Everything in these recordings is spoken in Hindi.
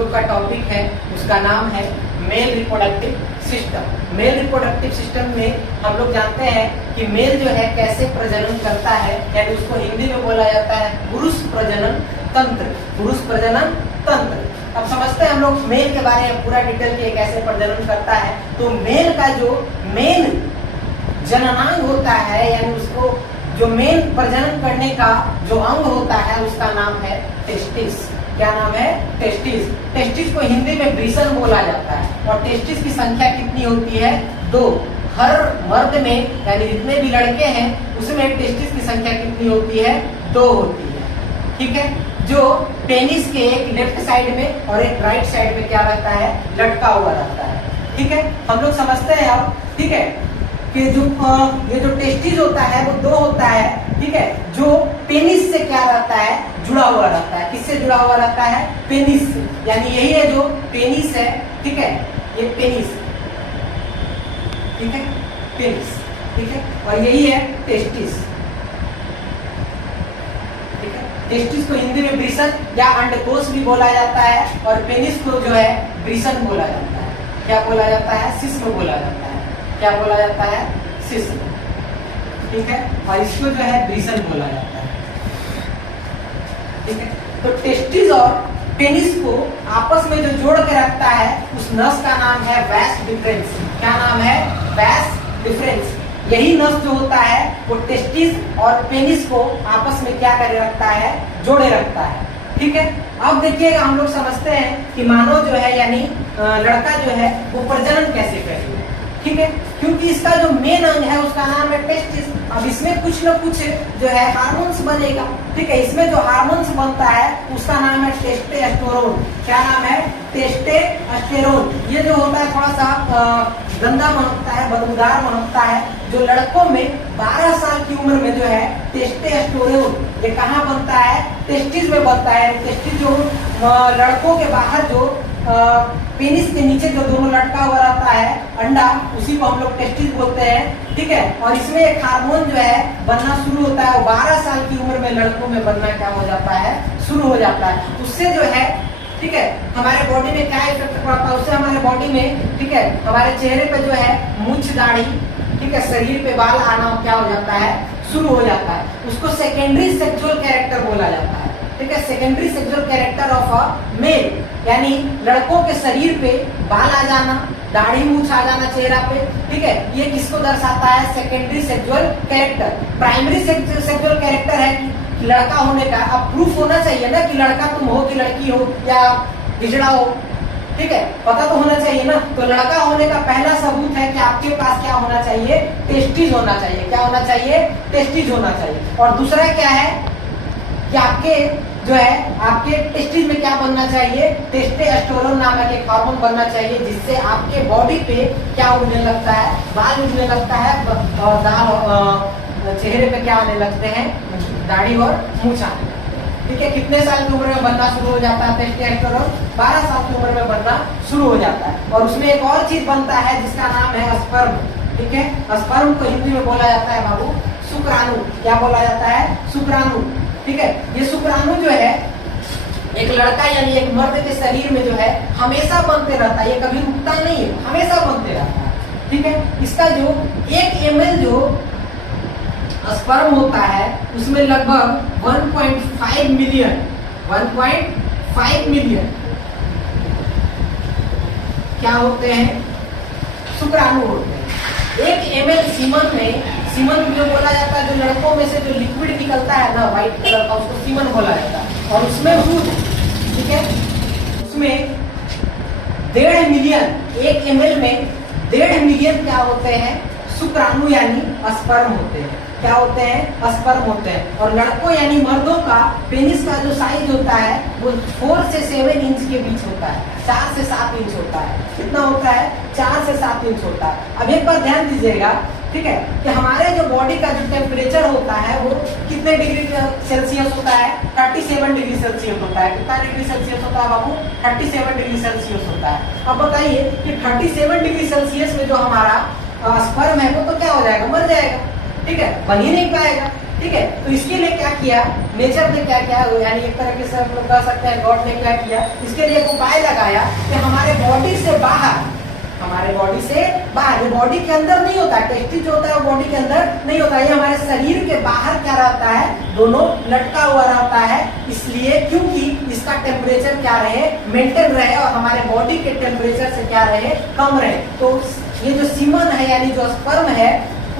लोग का टॉपिक है उसका नाम है male reproductive system. Male reproductive system में हम लोग जानते हैं कि मेल जो है कैसे प्रजनन करता है, यानी उसको हिंदी में बोला जाता है पुरुष प्रजनन तंत्र। पुरुष प्रजनन तंत्र। अब समझते हैं हम लोग मेल के बारे में पूरा डिटेल कि कैसे प्रजनन करता है। तो मेल का जो मेन जननांग होता है, यानी उसको जो मेन प्रजनन करने का जो अंग होता है उसका नाम है टेस्टिस। क्या नाम है? टेस्टिस। टेस्टिस को हिंदी में वृषण बोला जाता है। और टेस्टिस की संख्या कितनी होती है? 2। हर मर्द में, यानी जितने भी लड़के हैं उसमें टेस्टिस की संख्या कितनी होती है? 2 होती है। ठीक है। जो पेनिस के एक लेफ्ट साइड में और एक राइट साइड में क्या रहता है? लटका हुआ रहता है। ठीक है। हम लोग समझते हैं अब, ठीक है, कि जो ये जो टेस्टिस होता है वो 2 होता है। ठीक है। जो पेनिस से क्या रहता है? जुड़ा हुआ रहता है। किससे जुड़ा हुआ रहता है? पेनिस से। यानी यही है जो पेनिस है। ठीक है। ये पेनिस, ठीक है, पेनिस। ठीक है। और यही है टेस्टिस। ठीक है। टेस्टिस को हिंदी में वृषण या अंडकोश भी बोला जाता है, और पेनिस को जो है वृषण बोला जाता है। क्या बोला जाता है? शिश्न बोला जाता है। क्या बोला जाता है? शिश्न। ठीक है। और इसको जो है वृषण बोला जाता है। ठीक है। तो टेस्टिस और पेनिस को आपस में जो जोड़ के रखता है उस नस का नाम है वास डिफरेंस। क्या नाम है? Vas deferens. यही नस जो होता है वो टेस्टिस और पेनिस को आपस में क्या कर रखता है? जोड़े रखता है। ठीक है। अब देखिएगा, हम लोग समझते हैं कि मानव जो है, यानी लड़का जो है वो प्रजनन कैसे करेगा। ठीक है। क्योंकि इसका जो मेन अंग है उसका नाम है टेस्टिस। अब इसमें कुछ न कुछ जो है हार्मोन्स बनेगा। ठीक है। इसमें जो हार्मोन्स बनता है उसका नाम है टेस्टोस्टेरोन। क्या नाम है? टेस्टोस्टेरोन। ये जो होता है थोड़ा सा गंदा महकता है, बदबूदार महकता है। जो लड़कों में 12 साल की उम्र में जो है टेस्टोस्टेरोन ये कहाँ बनता है? टेस्टिस में बनता है। टेस्टिस जो लड़कों के बाहर जो पेनिस के नीचे जो दोनों लटका हुआ रहता है अंडा, उसी को हम लोग टेस्टिस बोलते हैं। ठीक है। और इसमें एक हार्मोन जो है बनना शुरू होता है। 12 साल की उम्र में लड़कों में बनना क्या हो जाता है? शुरू हो जाता है। उससे जो है, ठीक है, हमारे बॉडी में क्या इफेक्ट पड़ता है? उससे हमारे बॉडी में, ठीक है, हमारे चेहरे पे जो है मूंछ, दाढ़ी, ठीक है, शरीर पे बाल आना क्या हो जाता है? शुरू हो जाता है। उसको सेकेंडरी सेक्सुअल कैरेक्टर बोला जाता है। ठीक है। Secondary sexual character of a male, यानी लड़कों के शरीर पे बाल आ जाना, दाढ़ी मूंछ आ जाना चेहरा पे। ठीक है। ये किसको दर्शाता है? Secondary sexual character. Primary sexual character है कि लड़का होने का। अब प्रूफ होना चाहिए ना कि लड़का तुम हो कि लड़की हो या हिजड़ा हो। ठीक है। पता तो होना चाहिए ना। तो लड़का होने का पहला सबूत है कि आपके पास क्या होना चाहिए? टेस्टिस होना चाहिए। क्या होना चाहिए? टेस्टिस होना चाहिए। और दूसरा क्या है कि आपके जो है आपके टेस्टिस में क्या बनना चाहिए? टेस्टोस्टेरोन नामक एक हार्मोन बनना चाहिए, जिससे आपके बॉडी पे क्या उड़ने लगता है? बाल उड़ने लगता है, और चेहरे पे क्या आने लगते हैं? दाढ़ी और मूंछ आने लगते हैं। ठीक है। कितने साल की उम्र में बनना शुरू हो जाता है टेस्टोस्टेरोन? 12 साल की उम्र में बनना शुरू हो जाता है। और उसमें एक और चीज बनता है जिसका नाम है स्पर्म। ठीक है। स्पर्म को हिंदी में बोला जाता है बाबू शुक्राणु। क्या बोला जाता है? शुक्राणु। ठीक है। ये शुक्राणु जो है एक लड़का यानी एक मर्द के शरीर में जो है हमेशा बनते रहता है। ये कभी रुकता नहीं है, हमेशा बनते रहता है। ठीक है। इसका जो 1 ml जो स्पर्म होता है उसमें लगभग 1.5 मिलियन क्या होते हैं? शुक्राणु होते हैं। 1 ml सीमन जो बोला जाता है, जो लड़कों में से जो लिक्विड निकलता है ना व्हाइट कलर का, उसको सीमन बोला जाता है। और उसमें दूध, ठीक है, उसमें 1.5 मिलियन, 1 ml में 1.5 मिलियन क्या होते हैं? शुक्राणु यानी स्पर्म होते हैं। क्या होते हैं? स्पर्म होते हैं। और लड़कों यानी मर्दों का पेनिस का जो साइज होता है वो 4 से 7 इंच के बीच होता है। 4 से 7 इंच होता है। कितना होता है? 4 से 7 इंच होता है। अब एक बार ध्यान दीजिएगा, ठीक है, कि हमारे जो बॉडी का जो टेम्परेचर होता है वो कितने डिग्री सेल्सियस होता है? 37 डिग्री सेल्सियस होता है। कितना डिग्री सेल्सियस होता है बाबू? 37 डिग्री सेल्सियस होता है। अब बताइए कि 37 डिग्री सेल्सियस में जो हमारा स्पर्म है वो तो क्या हो जाएगा? मर जाएगा। ठीक है। बन ही नहीं पाएगा। ठीक है। तो इसके लिए क्या किया नेचर ने, क्या किया, यानी एक तरीके से हम लोग कह सकते हैं गॉड ने क्या किया, इसके लिए एक उपाय लगाया कि हमारे बॉडी से बाहर, हमारे बॉडी से बाहर, ये बॉडी के अंदर नहीं होता है, टेस्टिस जो होता है वो बॉडी के अंदर नहीं होता है, ये हमारे शरीर के बाहर क्या रहता है, दोनों लटका हुआ रहता है। इसलिए क्योंकि इसका टेम्परेचर क्या रहे, मेंटेन रहे और हमारे बॉडी के टेम्परेचर से क्या रहे, कम रहे। तो ये जो सीमन है यानी जो स्पर्म है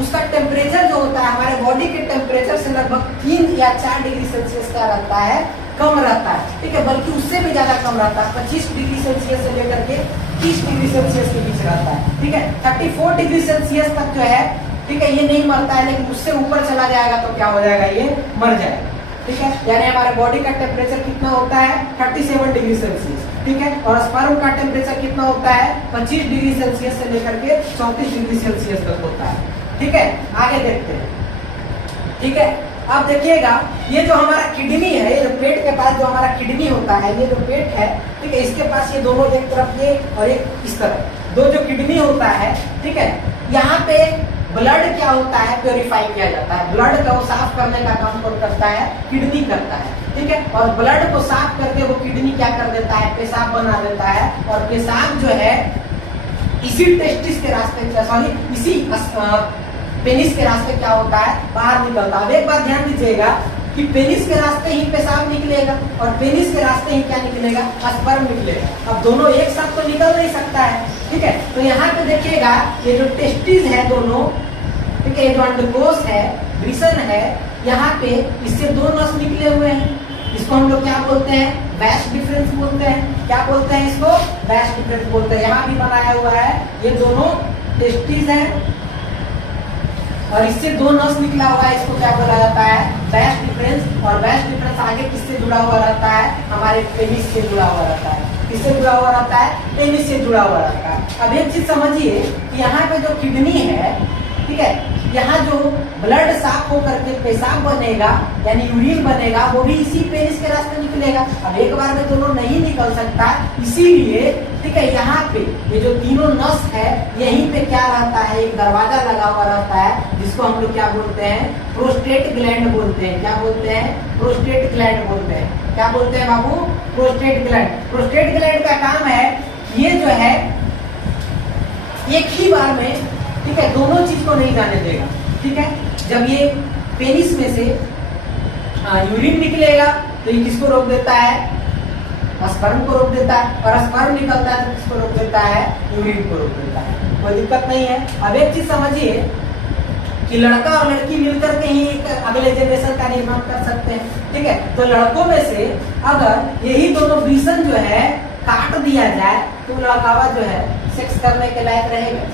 उसका टेम्परेचर जो होता है हमारे बॉडी के टेम्परेचर से लगभग 3 या 4 डिग्री सेल्सियस का रहता है, कम रहता है, ठीक है, बल्कि उससे भी ज्यादा कम रहता है, 25 डिग्री सेल्सियस से लेकर के 30 डिग्री सेल्सियस के बीच रहता है, ठीक है। 34 डिग्री सेल्सियस तक जो है, ठीक है, ये नहीं मरता है, लेकिन उससे ऊपर चला जाएगा तो क्या हो जाएगा, ये मर जाएगा, ठीक है। यानी हमारे बॉडी का टेम्परेचर कितना होता है 37 डिग्री सेल्सियस, ठीक है, और स्पर्म का टेम्परेचर कितना होता है 25 डिग्री सेल्सियस से लेकर के 34 डिग्री सेल्सियस तक होता है, ठीक है। आगे देखते हैं, ठीक है। अब देखिएगा ये जो हमारा किडनी है, ये जो पेट के पास जो हमारा किडनी होता है, ये जो पेट है, ठीक है, इसके पास ये दोनों, एक तरफ ये और एक इस तरफ, दो जो किडनी होता है, ठीक है। यहाँ पे ब्लड क्या होता है, प्योरीफाई किया जाता है, ब्लड का वो साफ करने का काम कौन करता है, किडनी करता है, ठीक है। और ब्लड को साफ करके वो किडनी क्या कर देता है, पेशाब बना देता है, और पेशाब जो है इसी टेस्टिस के रास्ते, सॉरी इसी पेनिस के रास्ते क्या होता है, बाहर निकलता है। अब एक बात ध्यान दीजिएगा कि पेनिस के रास्ते ही पेशाब निकलेगा और पेनिस के रास्ते ही क्या निकलेगा, स्पर्म निकलेगा। अब दोनों एक साथ तो निकल नहीं सकता है, ठीक है। तो यहाँ पे देखिएगा ये जो टेस्टिस है दोनों, ठीक है, ये जो अंडकोश है, वृषण है, यहाँ पे इससे दो नस निकले हुए हैं, इसको हम लोग क्या बोलते हैं, बैश डिफरेंस बोलते हैं। क्या बोलते हैं इसको, बैश डिफरेंस बोलते हैं। यहाँ भी बनाया हुआ है, ये दोनों टेस्टिस है और इससे दो नस निकला हुआ है, इसको क्या बोला जाता है, बैश डिफरेंस। और बैश डिफरेंस आगे किससे जुड़ा हुआ रहता है, हमारे पेनिस से जुड़ा हुआ रहता है। किससे जुड़ा हुआ रहता है, पेनिस से जुड़ा हुआ रहता है। अब एक चीज समझिए कि यहाँ पे जो किडनी है, ठीक है, यहाँ जो ब्लड साफ होकर के पेशाब बनेगा यानी यूरिन बनेगा, वो भी इसी पेनिस के रास्ते निकलेगा। अब एक बार में दोनों नहीं निकल सकता, इसीलिए, ठीक है, यहाँ पे ये जो तीनों नस है यहीं पे क्या रहता है, एक दरवाजा लगा हुआ रहता है, जिसको हम लोग क्या बोलते हैं, प्रोस्टेट ग्लैंड बोलते हैं। क्या बोलते हैं, प्रोस्टेट ग्लैंड बोलते हैं। क्या बोलते हैं बाबू, प्रोस्टेट ग्लैंड। प्रोस्टेट ग्लैंड का काम है, ये जो है एक ही बार में, ठीक है, दोनों चीज को नहीं जाने देगा, ठीक है। जब ये पेनिस में से यूरिन निकलेगा तो ये किसको रोक देता है, स्पर्म को रोक देता है, और स्पर्म निकलता है तो किसको रोक देता है, यूरिन को रोक देता है। कोई दिक्कत नहीं है। अब एक चीज समझिए कि लड़का और लड़की मिलकर के ही एक अगले जनरेशन का निर्माण कर सकते हैं, ठीक है। तो लड़कों में से अगर यही दोनों वृषण जो है काट दिया जाए तो लड़कावा जो है सेक्स करने के लायक रहेगा।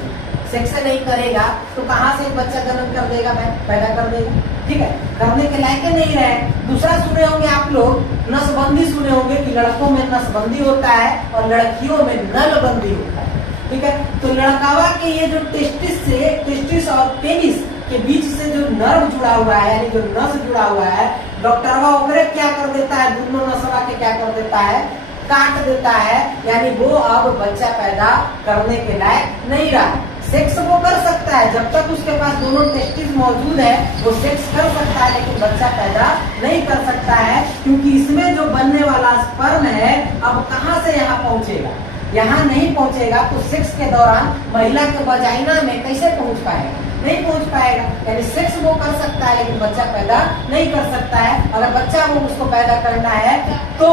सेक्स नहीं करेगा तो कहाँ से बच्चा जन्म कर देगा, पैदा कर देगा, ठीक है, करने के लायक नहीं रहे। दूसरा सुने होंगे आप लोग, नसबंदी सुने होंगे कि लड़कों में नसबंदी होता है और लड़कियों में नलबंदी होता है, ठीक है। तो लड़कावा के ये जो टेस्टिस और पेनिस के बीच से जो नर्व जुड़ा हुआ है यानी जो नस जुड़ा हुआ है, डॉक्टरवा ओकरे क्या कर देता है, दोनों नसवा के क्या कर देता है, काट देता है, यानी वो अब बच्चा पैदा करने के लायक नहीं रहा। सेक्स वो कर सकता है, जब तक उसके पास दोनों टेस्टिस मौजूद है वो सेक्स कर सकता है, लेकिन बच्चा पैदा नहीं कर सकता है, क्योंकि इसमें जो बनने वाला स्पर्म है अब कहाँ से यहाँ पहुंचेगा, यहाँ नहीं पहुंचेगा। तो सेक्स के दौरान महिला के वजाइना में कैसे पहुंच पाएगा, नहीं पहुंच पाएगा। यानी सेक्स वो कर सकता है लेकिन बच्चा पैदा नहीं कर सकता है। अगर बच्चा वो उसको पैदा करना है तो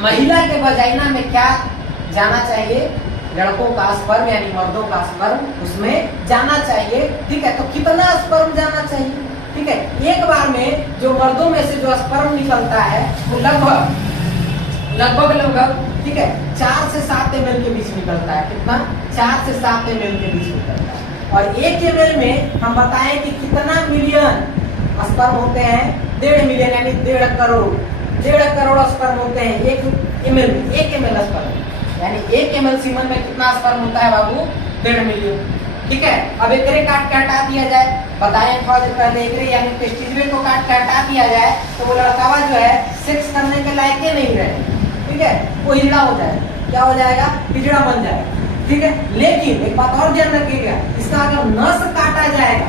महिला के वजाइना में क्या जाना चाहिए, लड़कों का स्पर्म यानी मर्दों का स्पर्म उसमें जाना चाहिए, ठीक है। तो कितना स्पर्म जाना चाहिए, ठीक है, एक बार में जो मर्दों में से जो स्पर्म निकलता है वो लगभग, ठीक है, 4 से 7 ml के बीच निकलता है। कितना, 4 से 7 ml के बीच निकलता है। और 1 ml में हम बताएं कि कितना मिलियन स्पर्म होते हैं, 1.5 मिलियन यानी 1.5 करोड़ स्पर्म होते हैं 1 ml में। 1 ml स्पर्म यानी 1 ml सीमन में कितना स्पर्म होता है बाबू, 1.5 मिलियन, ठीक है। अब एकरे काट के हटा दिया जाए, बताएं थोड़ा देर पहले, एकरे यानी टेस्टिस को काट के हटा दिया जाए तो वो लड़कावा जो है सेक्स करने के लायक ही नहीं रहे, ठीक है, वो हिजड़ा हो जाएगा। क्या हो जाएगा, हिजड़ा बन जाएगा, ठीक है। लेकिन एक बात और ध्यान रखिएगा, इसका अगर नस काटा जाएगा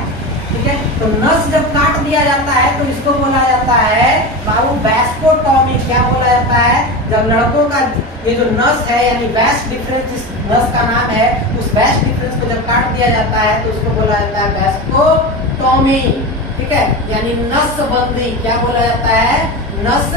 ठीक है। तो नस जब काट दिया जाता है तो इसको बोला जाता है बाबू वैस्कोटॉमी। क्या बोला जाता है? जब लड़कों का ये जो नस है यानी वैस्ट डिफरेंस, इस नस का नाम है, उस वैस्ट डिफरेंस को जब काट दिया जाता है तो उसको बोला जाता है वैस्कोटॉमी। ठीक है, यानी नस बंदी। क्या बोला जाता है? नस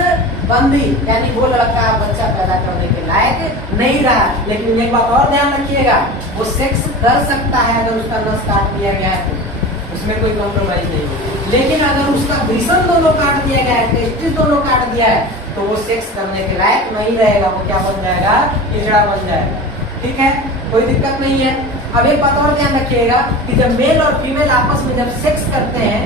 बंदी, यानी वो लड़का बच्चा पैदा करने के लायक नहीं रहा। लेकिन एक बात और ध्यान रखिएगा, वो सेक्स कर सकता है अगर उसका नस काट दिया गया है तो उसमें कोई कॉम्प्रोमाइज नहीं होगी। लेकिन अगर उसका वृषण दोनों काट दिया गया है, टेस्टिस दोनों काट दिया है, तो वो सेक्स करने के लायक नहीं रहेगा। वो क्या बन जाएगा? हिजड़ा बन जाएगा। ठीक है, कोई दिक्कत नहीं है। अब एक बात और ध्यान रखिएगा कि जब मेल और फीमेल आपस में जब सेक्स करते हैं,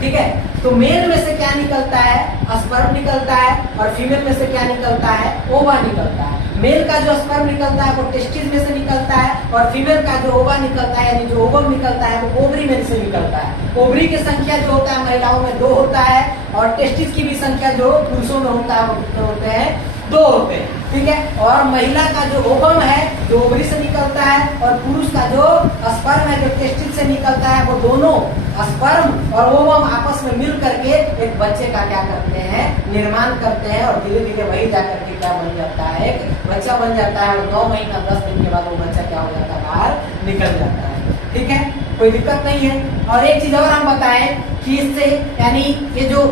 ठीक है, तो मेल में से क्या निकलता है? स्पर्म निकलता है, और फीमेल में से क्या निकलता है? ओवा निकलता है। मेल का जो स्पर्म निकलता है वो टेस्टिस में से निकलता है, और फीमेल का जो ओवा निकलता है यानी जो ओवम निकलता है वो ओवरी में से निकलता है। ओवरी की संख्या जो होता है महिलाओं में 2 होता है, और टेस्टिस की भी संख्या जो पुरुषों में होता है वो कितने होते हैं? 2 होते हैं। ठीक है, और महिला का जो ओवम है जो ओवरी से निकलता है, और पुरुष का जो स्पर्म है जो टेस्टिस से निकलता है, वो दोनों स्पर्म और ओवम आपस में मिल करके एक बच्चे का क्या करते हैं? निर्माण करते हैं, और धीरे धीरे वही जाकर के क्या बन जाता है? एक बच्चा बन जाता है, और 9 महीना 10 दिन के बाद वो बच्चा क्या हो जाता है? बाहर निकल जाता है। ठीक है, कोई दिक्कत नहीं है। और एक चीज और हम बताएं कि इससे यानी ये जो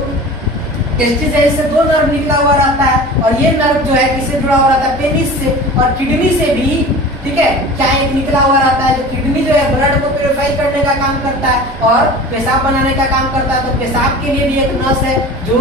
टेस्टिस है इससे 2 नर्व निकला हुआ रहता है, और ये नर्व जो है किससे जुड़ा हुआ रहता है? पेनिस से और किडनी से भी। ठीक है, क्या एक निकला हुआ रहता है? जो किडनी जो है ब्लड को प्यूरिफाई करने का काम करता है और पेशाब बनाने का काम करता है। तो पेशाब के लिए भी एक नस है जो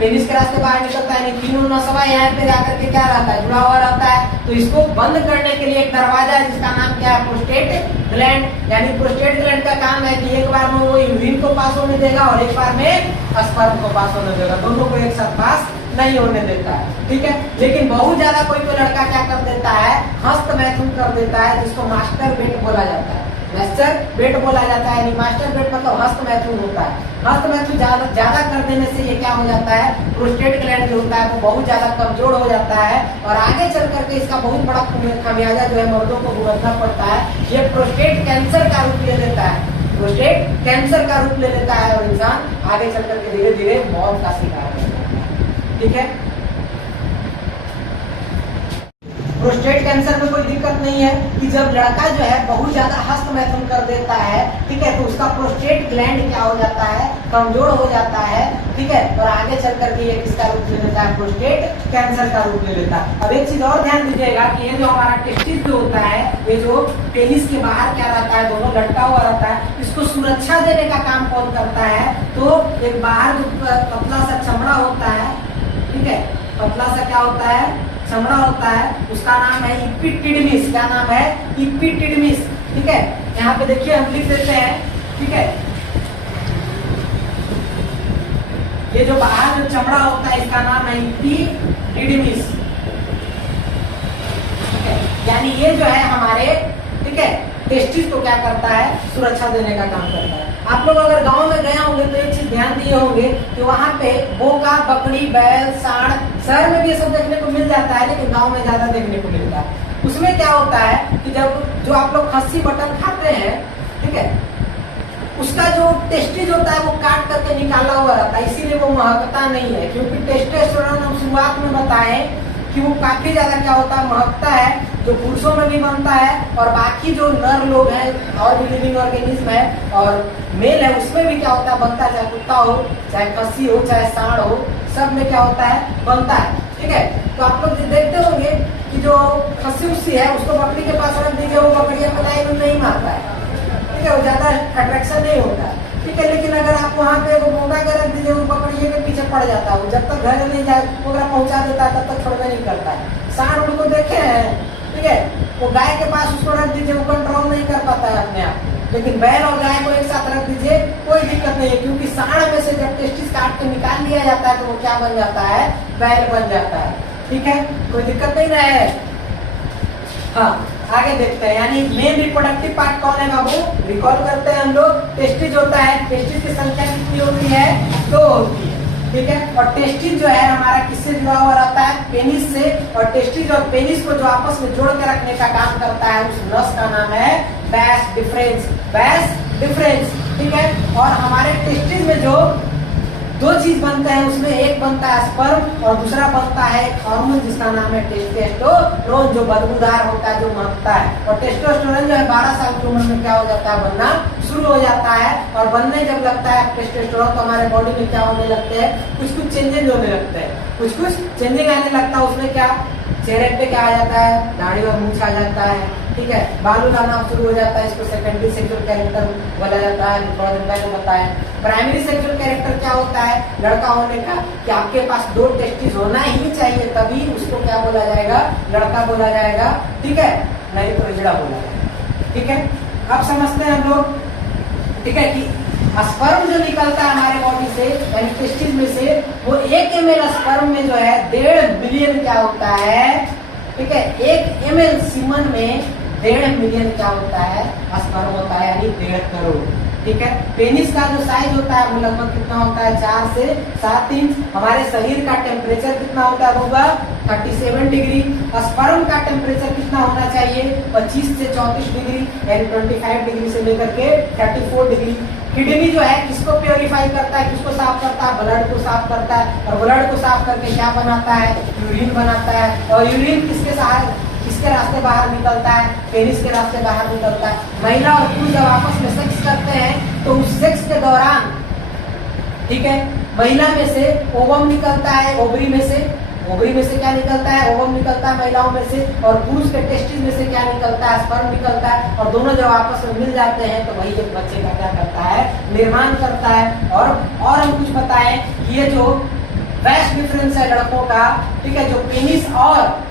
पेनिस के रास्ते बाहर निकलता है। तीनों नसवा यहाँ पे जाकर के क्या रहता है? जुड़ा हुआ रहता है। तो इसको बंद करने के लिए एक दरवाजा है जिसका नाम क्या है? Prostate gland. यानी प्रोस्टेट ग्लैंड का काम है कि एक बार में वो यूरिन को पास होने देगा और एक बार में स्पर्म को पास होने देगा, दोनों को एक साथ पास नहीं होने देता है। ठीक है, लेकिन बहुत ज्यादा कोई लड़का क्या कर देता है? हस्त मैथुन कर देता है, जिसको मास्टर बेट बोला जाता है। मास्टर बेट बोला जाता है, यानी मास्टर बेट मतलब हस्त मैथुन होता है। हस्त मैथुन ज्यादा कर देने से ये क्या हो जाता है? प्रोस्टेट ग्लैंड जो होता है वो बहुत ज्यादा कमजोर हो जाता है, और आगे चल करके इसका बहुत बड़ा खामियाजा जो है मर्दों को भुगतना पड़ता है। ये प्रोस्टेट कैंसर का रूप ले लेता है, प्रोस्टेट कैंसर का रूप ले लेता है, और इंसान आगे चल करके धीरे धीरे मौत का शिकार हो जाता है। ठीक है, प्रोस्टेट कैंसर में कोई दिक्कत नहीं है कि जब लड़का जो है बहुत ज्यादा हस्त मैथुन कर देता है, ठीक है, तो उसका प्रोस्टेट ग्लैंड क्या हो जाता है? कमजोर हो जाता है। ठीक है, और आगे चल करके ये किसका रूप ले लेता है? प्रोस्टेट कैंसर का रूप ले लेता है। अब एक चीज और ध्यान दीजिएगा कि ये जो हमारा टेस्टिस जो होता है, ये जो पेनिस के बाहर क्या रहता है? दोनों लटका हुआ रहता है। इसको सुरक्षा देने का काम कौन करता है? तो एक बाहर जो पतला सा चमड़ा होता है, ठीक है, पतला सा क्या होता है? चमड़ा होता है, उसका नाम है इपिडिडिमिस। क्या नाम है? इपिडिडिमिस। ठीक है, यहाँ पे देखिए हम लिख देते हैं। ठीक है, ये जो बाहर जो चमड़ा होता है इसका नाम है इपिडिडिमिस। ठीक है, यानी ये जो है हमारे, ठीक है, टेस्टिस को क्या करता है? सुरक्षा देने का काम करता है। आप लोग अगर गांव में गए होंगे तो एक चीज ध्यान दिए होंगे कि वहाँ पे बोका, बकरी, बैल, सांड, शहर में भी ये सब देखने को मिल जाता है, लेकिन गांव में ज्यादा देखने को मिलता है। उसमें क्या होता है कि जब जो आप लोग खस्सी मटन खाते हैं, ठीक है, उसका जो टेस्टिस होता है वो काट करके निकाला हुआ रहता है, इसीलिए वो महकता नहीं है। क्योंकि टेस्टोस्टेरोन हम शुरुआत में बताएं कि वो काफी ज्यादा क्या होता है? महकता है, जो पुरुषों में भी बनता है, और बाकी जो नर लोग हैं और भी लिविंग ऑर्गेनिज्म है और मेल है उसमें भी क्या होता है? बनता है, चाहे कुत्ता हो, चाहे खस्सी हो, चाहे सांड हो, सब में क्या होता है? बनता है। ठीक है, तो आप लोग देखते होंगे कि जो खस्सी उस्सी है उसको बकरी के पास रख दीजिए, वो बकरी पलाई में नहीं मारता है। ठीक है, वो ज्यादा अट्रैक्शन नहीं होता है। ठीक है, लेकिन अगर आप वहाँ पे वो मोटा के रख दीजिए, वो बकरी के पीछे पड़ जाता है, वो जब तक घर नहीं जाए वगैरह पहुंचा देता है तब तक छोड़ना नहीं करता है। सांड उनको देखे हैं, ठीक है, वो गाय के पास उसको रख दीजिए, वो कंट्रोल नहीं कर पाता है अपने आप। लेकिन बैल और गाय को एक साथ रख दीजिए, कोई दिक्कत नहीं है, क्योंकि सांड में से जब टेस्टिस काट के निकाल लिया जाता है तो वो क्या बन जाता है? बैल बन जाता है। ठीक है, कोई दिक्कत नहीं है। हाँ, आगे देखते हैं, यानी मेन रिप्रोडक्टिव पार्ट कौन है बाबू? रिकॉल करते हैं हम लोग। टेस्टिस होता है, टेस्टिस की संख्या कितनी होती है? 2 होती है। ठीक है, और टेस्टिस जो है हमारा किससे जुड़ा हुआ रहता है? पेनिस से। और टेस्टिस और पेनिस को जो आपस में जोड़ के रखने का काम करता है उस नस का नाम है बैस डिफरेंस। बैस डिफरेंस ठीक है। और हमारे टेस्टिस में जो दो चीज बनते हैं, उसमें एक बनता है स्पर्म और दूसरा बनता है हार्मोन जिसका नाम है टेस्टोस्टेरोन, जो बदबूदार होता है, जो महकता है। और टेस्टोस्टेरोन जो है 12 साल की उम्र में क्या हो जाता है, बनना शुरू हो जाता है। और बनने जब लगता है टेस्टोस्टेरोन, तो हमारे बॉडी में क्या होने लगते हैं, कुछ कुछ चेंजेस होने लगते हैं, कुछ कुछ चेंजिंग आने लगता है। उसमें क्या, चेहरे पे क्या आ जाता है, दाढ़ी और मूंछ आ जाता है, ठीक है, बालू लाना शुरू हो जाता है। इसको सेकेंडरी सेक्सुअल कैरेक्टर बोला जाता है, थोड़ा दिन पहले बताया। प्राइमरी सेक्सुअल कैरेक्टर क्या होता है लड़का होने का, कि आपके पास 2 टेस्टिस होना ही चाहिए, तभी उसको क्या बोला जाएगा, लड़का बोला जाएगा, ठीक है, नहीं तो हिजड़ा बोला जाएगा, ठीक है। अब समझते हैं हम लोग, ठीक है, कि स्पर्म जो निकलता है हमारे बॉडी से, यानी टेस्टिस में से, वो 1 ml स्पर्म में जो है 1.5 बिलियन क्या होता है, ठीक है, 1 ml सीमन में 1.5 मिलियन क्या होता है, स्पर्म होता है, यानी 1.5 करोड़, ठीक है। पेनिस का जो साइज होता है वो लगभग कितना होता है, 4 से 7 इंच। हमारे शरीर का टेम्परेचर कितना होता है होगा 37 डिग्री। स्पर्म का टेम्परेचर कितना होना चाहिए, 25 से 34 डिग्री, यानी 25 डिग्री से लेकर के 34 डिग्री। किडनी जो है किसको प्योरीफाई करता है, किसको साफ करता है, ब्लड को साफ करता है। और ब्लड को साफ करके क्या बनाता है, यूरिन बनाता है। और यूरिन किसके रास्ते बाहर निकलता है, पेनिस के रास्ते बाहर निकलता है। महिला और पुरुष जब आपस में सेक्स करते हैं तो उस सेक्स के दौरान, ठीक है, महिला में से ओवम निकलता है, ओवरी में से क्या निकलता है, ओवम निकलता है महिलाओं में से। और पुरुष के टेस्टिस में से क्या निकलता है, स्पर्म निकलता है। और दोनों जब आपस में मिल जाते हैं तो वही एक बच्चे का क्या करता है, निर्माण करता है। और हम कुछ बताएं, ये जो वेस्ट डिफरेंस है लड़कों का, ठीक है, जो पेनिस और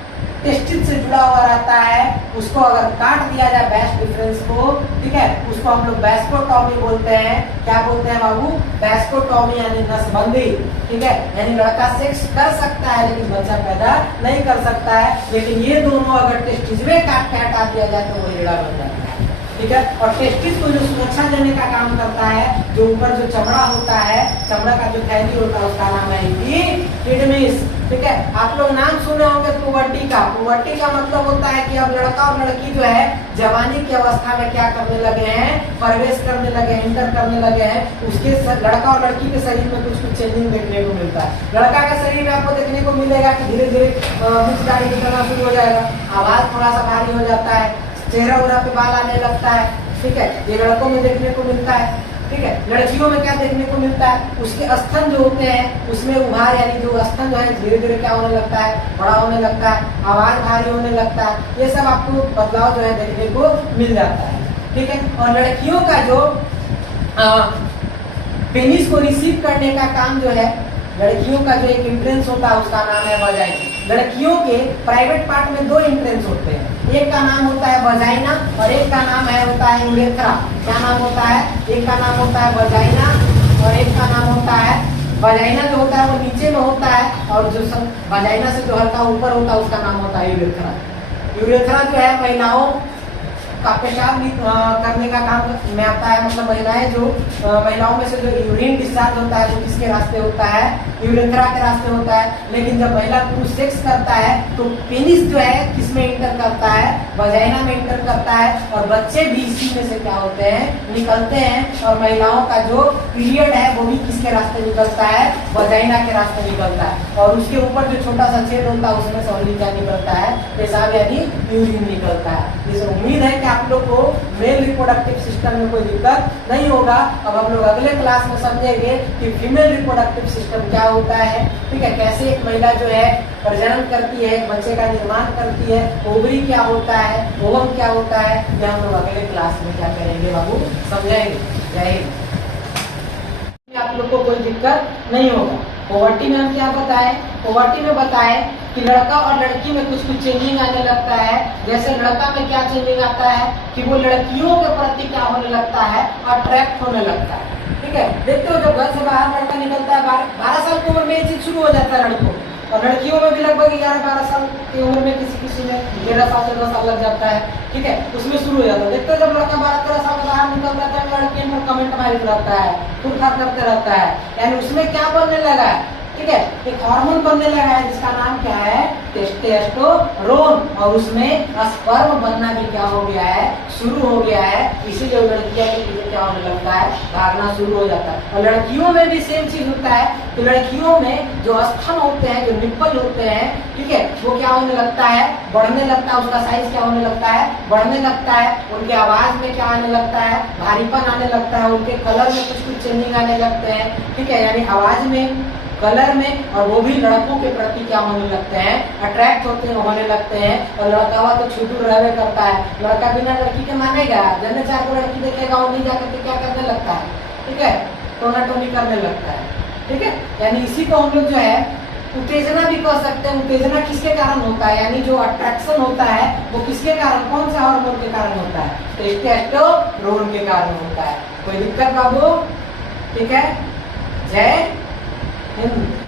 टेस्टिस से जुड़ा हुआ रहता है, उसको अगर काट दिया जाए वेस्ट डिफरेंस को, ठीक है, उसको हम लोग वैस्कोटॉमी बोलते हैं। क्या बोलते हैं बाबू, वैस्कोटॉमी, यानी नसबंदी, ठीक है। यानी लड़का सेक्स कर सकता है लेकिन बच्चा पैदा नहीं कर सकता है। लेकिन ये दोनों अगर टेस्टिस में काट के हटा दिया जाए तो वो हिजड़ा बन जाता है, ठीक है। और टेस्टिस को जो सुरक्षा देने का काम करता है, जो ऊपर जो चमड़ा होता है, चमड़ा का जो थैली होता है, उसका नाम है एपिडर्मिस, ठीक है। आप लोग नाम सुने होंगे पुबर्टी का। पुबर्टी का मतलब होता है कि अब लड़का और लड़की जो है जवानी की अवस्था में क्या करने लगे हैं, प्रवेश करने लगे हैं, इंटर करने लगे हैं। उसके लड़का और लड़की के शरीर में कुछ कुछ चेंजिंग देखने को मिलता है। लड़का के शरीर में आपको देखने को मिलेगा कि धीरे धीरे मुझ दाढ़ी निकलना शुरू हो जाएगा, आवाज थोड़ा सा भारी हो जाता है, चेहरा उरा पे बाल आने लगता है, ठीक है, ये लड़कों में देखने को मिलता है, ठीक है। लड़कियों में क्या देखने को मिलता है, उसके स्तन जो होते हैं उसमें उभार, यानी जो स्तन जो है धीरे धीरे क्या होने लगता है, बड़ा होने लगता है, आवाज भारी होने लगता है। ये सब आपको बदलाव जो है देखने को मिल जाता है, ठीक है। और लड़कियों का जो पेनिस को रिसीव करने का काम जो है, लड़कियों का जो एक एंट्रेंस होता है उसका नाम है वजाइना। लड़कियों के प्राइवेट पार्ट में 2 एंट्रेंस होते हैं, एक का नाम होता है वजाइना और एक का नाम होता है यूरेथ्रा। क्या नाम होता है, एक का नाम होता है वजाइना और एक का नाम होता है, वजाइना जो होता है वो नीचे में होता है, और जो वजाइना से जो हल्का ऊपर होता है उसका नाम होता है यूरेथ्रा। यूरेथ्रा जो है महिलाओं का पेशाब करने का काम में आता है। मतलब महिलाओं में से जो यूरिन डिस्चार्ज होता है वो किसके रास्ते होता है, यूरेथ्रा के रास्ते होता है। लेकिन जब महिला पुरुष सेक्स करता है तो पेनिस जो है किसमें इंटर करता है, वजाइना में इंटर करता है। और बच्चे भी इसी में से क्या होते हैं, निकलते हैं। और महिलाओं का जो पीरियड है वो भी किसके रास्ते निकलता है, वजाइना के रास्ते निकलता है। और उसके ऊपर जो छोटा सा छेद होता है उसमें से क्या निकलता है, पेशाब यानी यूरिन निकलता है। जिससे उम्मीद है कि आप लोग को मेल रिप्रोडक्टिव सिस्टम में कोई दिक्कत नहीं होगा। अब हम लोग अगले क्लास में समझेंगे कि फीमेल रिप्रोडक्टिव सिस्टम क्या होता है, ठीक है, कैसे एक महिला जो है प्रजनन करती है, बच्चे का निर्माण करती है, ओवरी क्या होता है, ओवम क्या होता है, यह हम लोग अगले क्लास में क्या करेंगे बाबू, समझाएंगे। जय हिंद। आप लोग को कोई दिक्कत नहीं होगा। पोवर्टी में हम क्या बताएं, पोवर्टी में बताएं कि लड़का और लड़की में कुछ कुछ चेंजिंग आने लगता है। जैसे लड़का में क्या चेंजिंग आता है कि वो लड़कियों के प्रति क्या होने लगता है, अट्रैक्ट होने लगता है, ठीक है। देखते हो जब घर से बाहर लड़का निकलता है 12 साल की उम्र में ये चीज शुरू हो जाता है लड़कों, और लड़कियों में भी लगभग 11-12 साल की उम्र में किसी में 13 साल 14 साल लग जाता है, ठीक है, उसमें शुरू हो जाता है। देखते हो जब लड़का 12-13 साल के बाहर निकल जाता है, लड़की पर कमेंट मारी रहता है, खुरखार करते रहता है, यानी उसमें क्या बनने लगा है, ठीक है, एक हार्मोन बनने लगा है जिसका नाम क्या है, टेस्टोस्टेरोन, और उसमें स्पर्म बनना भी क्या हो गया है, शुरू हो गया है। इसीलिए लड़कियां के लिए क्या होने लगता है, भागना शुरू हो जाता है। और लड़कियों में भी सेम चीज होता है। तो लड़कियों में जो स्तन होते हैं, जो निप्पल होते हैं, ठीक है, वो क्या होने लगता है, बढ़ने लगता है, उसका साइज क्या होने लगता है, बढ़ने लगता है। उनके आवाज में क्या आने लगता है, भारीपन आने लगता है। उनके कलर में कुछ चेंजिंग आने लगते हैं, ठीक है, यानी आवाज में, कलर में, और वो भी लड़कों के प्रति क्या होने लगते हैं, अट्रैक्ट होने लगते हैं। और लड़का हुआ तो छुटू रहने करता है, लड़का बिना लड़की के मानेगा, जन्ने चार को लड़की देखेगा वो नहीं जाकर के क्या करने लगता है, ठीक है, टोना टोनी करने लगता है, ठीक है। यानी इसी को हम लोग जो है उत्तेजना भी कह सकते हैं। उत्तेजना किसके कारण होता है, यानी जो अट्रैक्शन होता है वो किसके कारण, कौन सा हार्मोन के कारण होता है, टेस्टोस्टेरोन के कारण होता है। कोई दिक्कत बाबू, ठीक है, जय हिंद।